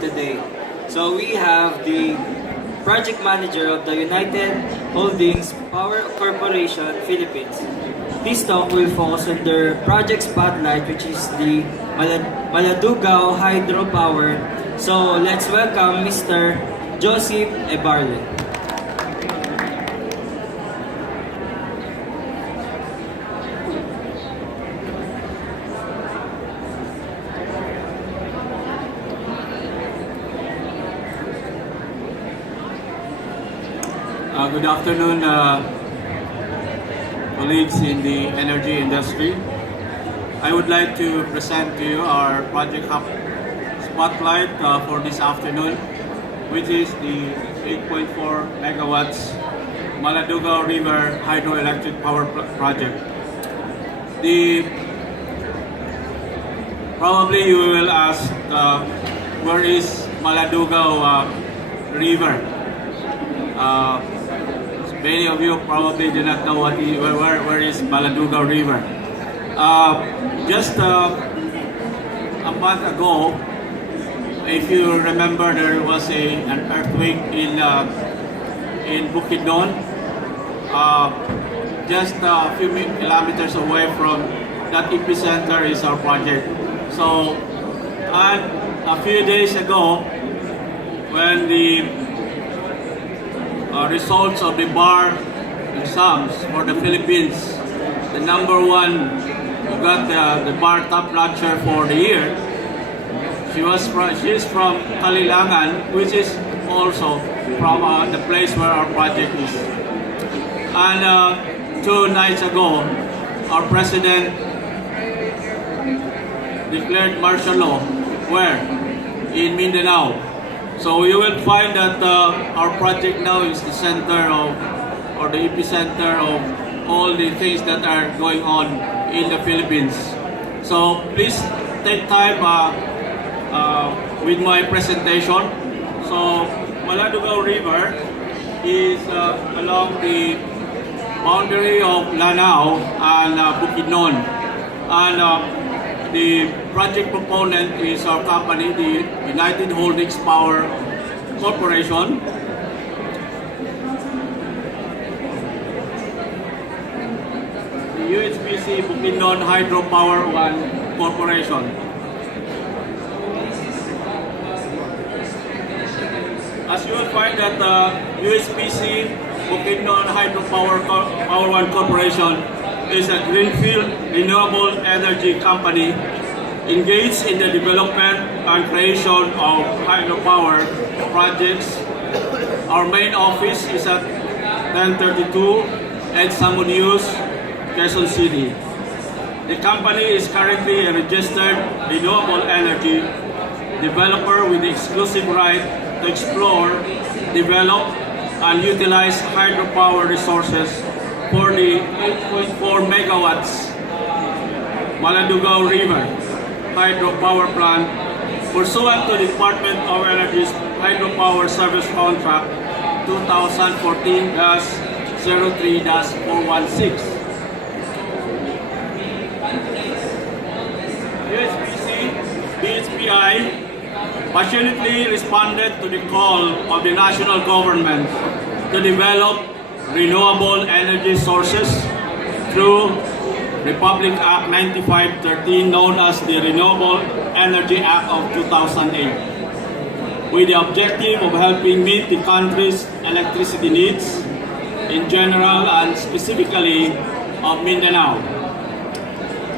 today. So we have the project manager of the United Holdings Power Corporation Philippines. This talk will focus on their project spotlight, which is the Maladugao hydropower. So let's welcome Mr. Jocip Ebarle. Good afternoon, colleagues in the energy industry. I would like to present to you our project spotlight for this afternoon, which is the 8.4 megawatts Maladugao River Hydroelectric Power Project. Probably you will ask, where is Maladugao River? Many of you probably do not know where is Maladugao River. Just a month ago, if you remember, there was an earthquake in Bukidnon, just a few kilometers away from that epicenter is our project. So, and a few days ago, when the results of the bar exams for the Philippines, the number one who got the bar top notcher for the year, she is from Kalilangan, which is also from the place where our project is. And 2 nights ago, our president declared martial law. Where? In Mindanao. So you will find that our project now is the center of, or the epicenter of all the things that are going on in the Philippines. So please take time with my presentation. So Maladugao River is along the boundary of Lanao and Bukidnon. And the project proponent is our company, the United Holdings Power Corporation. The UHPC Bukidnon Hydropower 1 Corporation. As you will find that the UHPC Bukidnon Hydropower Power 1 Corporation is a greenfield renewable energy company engaged in the development and creation of hydropower projects. Our main office is at 1032 Ed Samunius, Quezon City. The company is currently a registered renewable energy developer with the exclusive right to explore, develop, and utilize hydropower resources for the 8.4 megawatts Maladugao River hydropower plant pursuant to the Department of Energy's Hydropower Service Contract 2014-03-416. BHPI passionately responded to the call of the national government to develop renewable energy sources through Republic Act 9513, known as the Renewable Energy Act of 2008, with the objective of helping meet the country's electricity needs in general and specifically of Mindanao.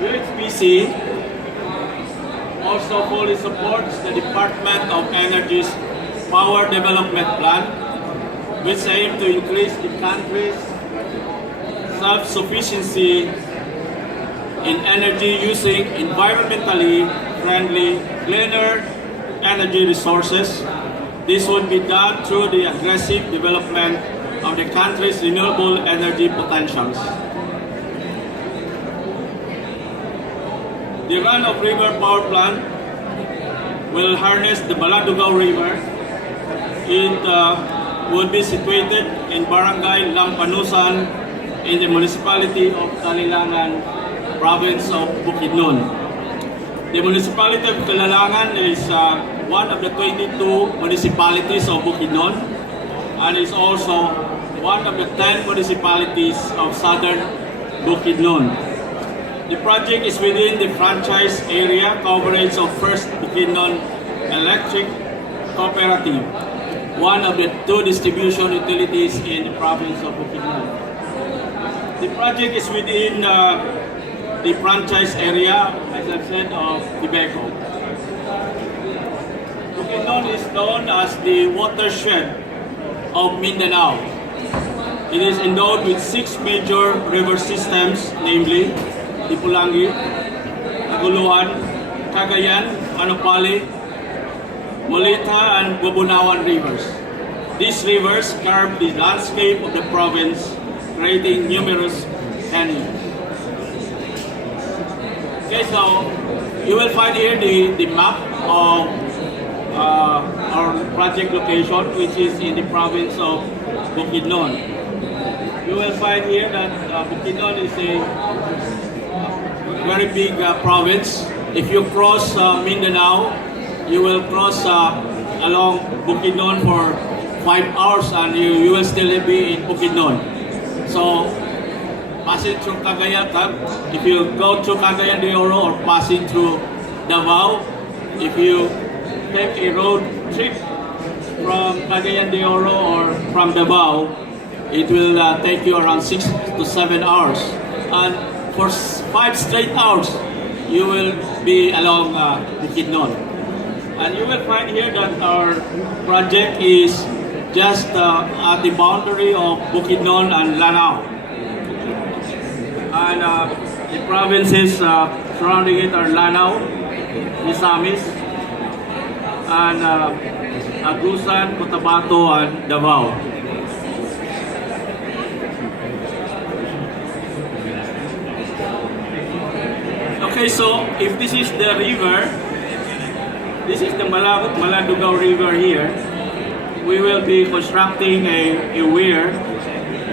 UHPC also fully supports the Department of Energy's Power Development Plan, which aim to increase the country's self-sufficiency in energy using environmentally friendly, cleaner energy resources. This would be done through the aggressive development of the country's renewable energy potentials. The run-of-river power plant will harness the Maladugao River. It would be situated in Barangay Lampanusan in the municipality of Kalilangan, province of Bukidnon. The municipality of Kalilangan is one of the 22 municipalities of Bukidnon and is also one of the 10 municipalities of southern Bukidnon. The project is within the franchise area coverage of First Bukidnon Electric Cooperative, one of the 2 distribution utilities in the province of Bukidnon. The project is within the franchise area, as I've said, of Quebeco. Bukidnon is known as the watershed of Mindanao. It is endowed with 6 major river systems, namely Ipulangi, Aguluhan, Cagayan, Anupali, Molita, and Gubunawan rivers. These rivers carve the landscape of the province, creating numerous canyons. Okay, so you will find here the map of our project location, which is in the province of Bukidnon. You will find here that Bukidnon is a very big province. If you cross Mindanao, you will cross along Bukidnon for 5 hours and you will still be in Bukidnon. So, passing through Cagayan, if you go through Cagayan de Oro or passing through Davao, if you take a road trip from Cagayan de Oro or from Davao, it will take you around 6 to 7 hours. And for 5 straight hours, you will be along Bukidnon. And you will find here that our project is just at the boundary of Bukidnon and Lanao. And the provinces surrounding it are Lanao, Misamis, and Agusan, Cotabato, and Davao. Okay, so if this is the river, this is the Maladugao River here, we will be constructing a weir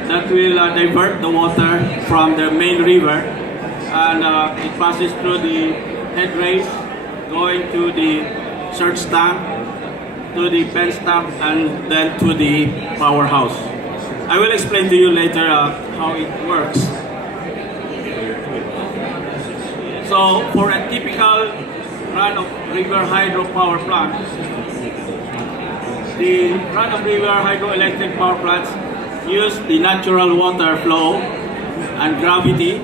that will divert the water from the main river, and it passes through the head race, going to the surge tank, to the bench tank, and then to the powerhouse. I will explain to you later how it works. So for a typical run-of-river hydropower plant, the run-of-river hydroelectric power plants use the natural water flow and gravity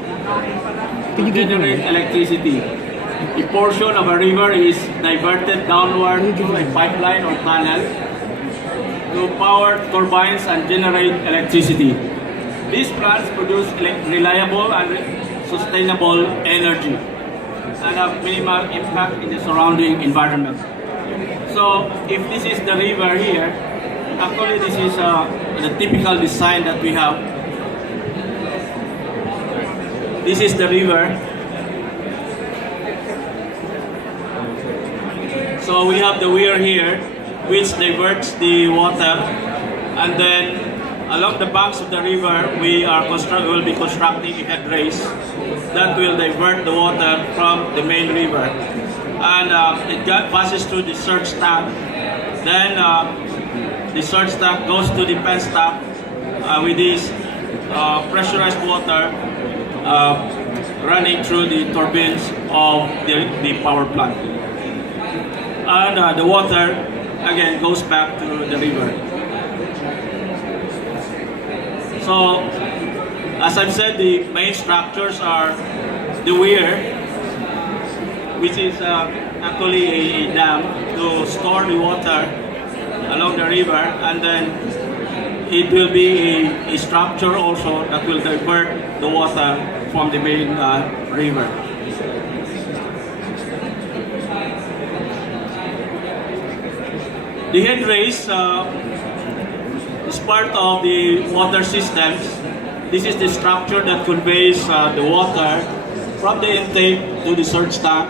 to generate electricity. A portion of a river is diverted downward through a pipeline or tunnel to power turbines and generate electricity. These plants produce reliable and sustainable energy and have minimal impact in the surrounding environment. So if this is the river here, actually this is the typical design that we have. This is the river. So we have the weir here, which diverts the water, and then along the banks of the river, we will be constructing a head race that will divert the water from the main river, and it passes through the surge tank. Then the surge tank goes to the pen tank with this pressurized water running through the turbines of the power plant, and the water again goes back to the river. So, as I've said, the main structures are the weir, which is actually a dam to store the water along the river, and then it will be a structure also that will divert the water from the main river. The head race is part of the water systems. This is the structure that conveys the water from the intake to the surge tank,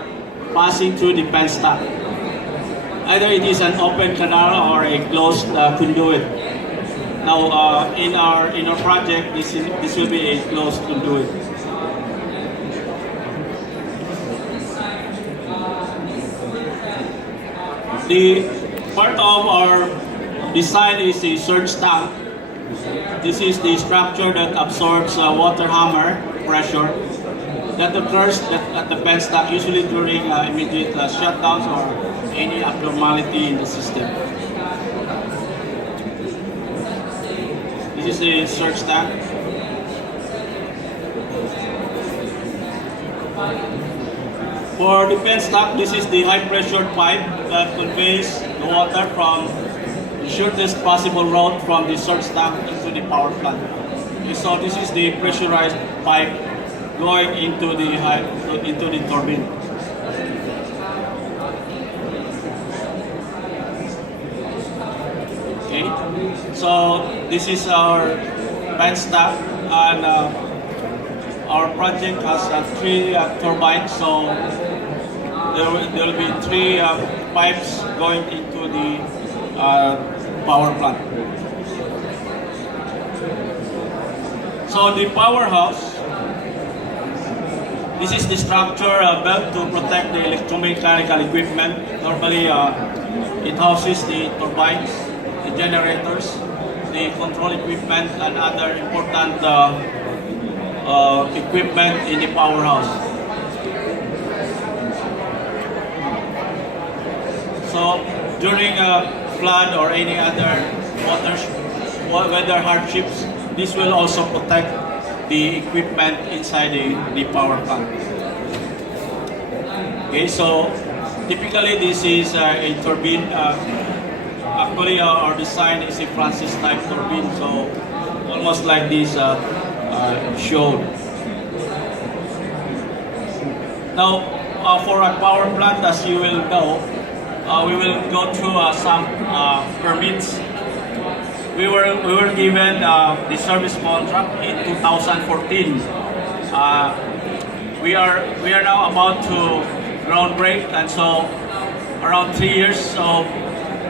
passing through the pen tank. Either it is an open canal or a closed conduit. Now, in our project, this will be a closed conduit. The part of our design is the surge tank. This is the structure that absorbs water hammer pressure that occurs at the penstock usually during immediate shutdowns or any abnormality in the system. This is a surge tank. For the penstock, this is the high pressure pipe that conveys the water from the shortest possible route from the surge tank into the power plant. Okay, so this is the pressurized pipe going into the turbine. Okay, so this is our penstock, and our project has 3 turbines, so there will be 3 pipes going into the power plant. So the powerhouse, this is the structure built to protect the electromechanical equipment. Normally, it houses the turbines, the generators, the control equipment, and other important equipment in the powerhouse. So during a flood or any other weather hardships, this will also protect the equipment inside the power plant. Okay, so typically this is a turbine. Actually, our design is a Francis type turbine, so almost like this showed. Now, for a power plant, as you will know, we will go through some permits. We were given the service contract in 2014. We are now about to ground break, and so around 3 years of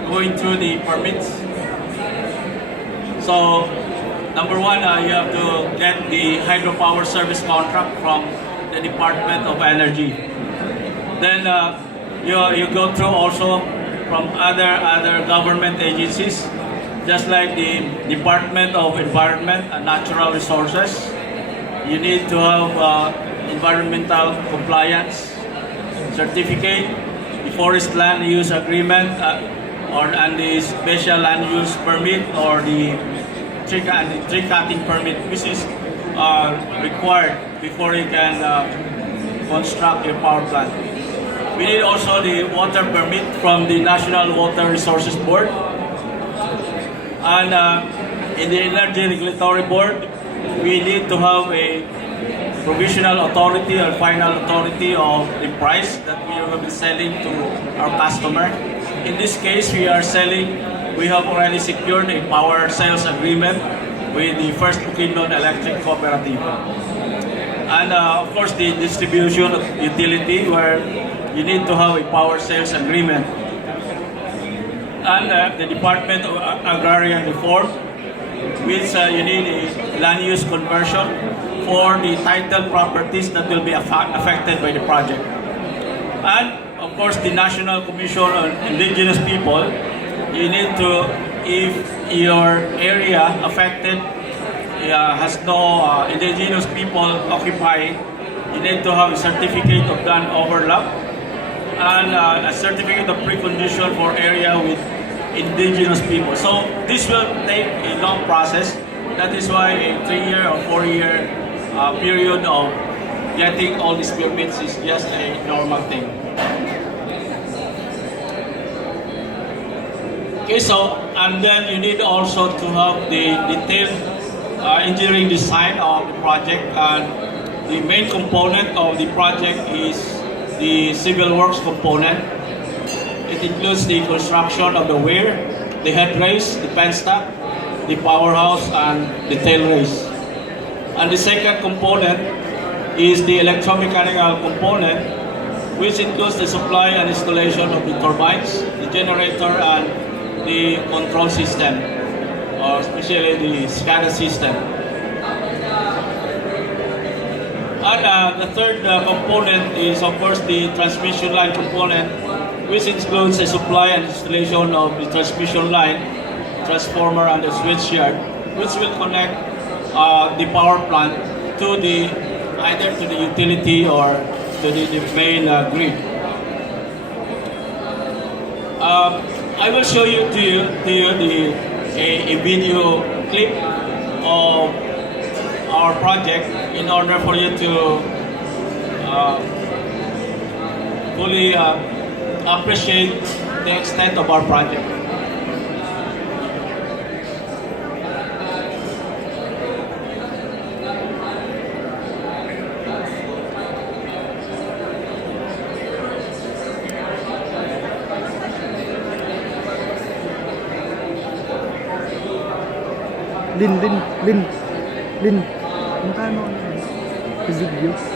going through the permits. So number one, you have to get the hydropower service contract from the Department of Energy. Then you go through also from other government agencies, just like the Department of Environment and Natural Resources. You need to have environmental compliance certificate, the forest land use agreement, and the special land use permit, or the tree cutting permit, which is required before you can construct your power plant. We need also the water permit from the National Water Resources Board. And in the Energy Regulatory Board, we need to have a provisional authority or final authority of the price that we will be selling to our customer. In this case, we have already secured a power sales agreement with the First Bukidnon Electric Cooperative. And of course, the distribution utility, where you need to have a power sales agreement. And the Department of Agrarian Reform, which you need a land use conversion for the titled properties that will be affected by the project. And of course, the National Commission on Indigenous People, you need to, if your area affected has no indigenous people occupying, you need to have a certificate of non-overlap and a certificate of precondition for area with indigenous people. So this will take a long process. That is why a 3-year or 4-year period of getting all these permits is just a normal thing. Okay, so, and then you need also to have the detailed engineering design of the project, and the main component of the project is the civil works component. It includes the construction of the weir, the head race, the penstock, the powerhouse, and the tail race. And the second component is the electromechanical component, which includes the supply and installation of the turbines, the generator, and the control system, or especially the SCADA system. And the third component is, of course, the transmission line component, which includes the supply and installation of the transmission line, transformer, and the switchyard, which will connect the power plant to the either to the utility or to the main grid. I will show you a video clip of our project in order for you to fully appreciate the extent of our project. Lin, magkano ang video?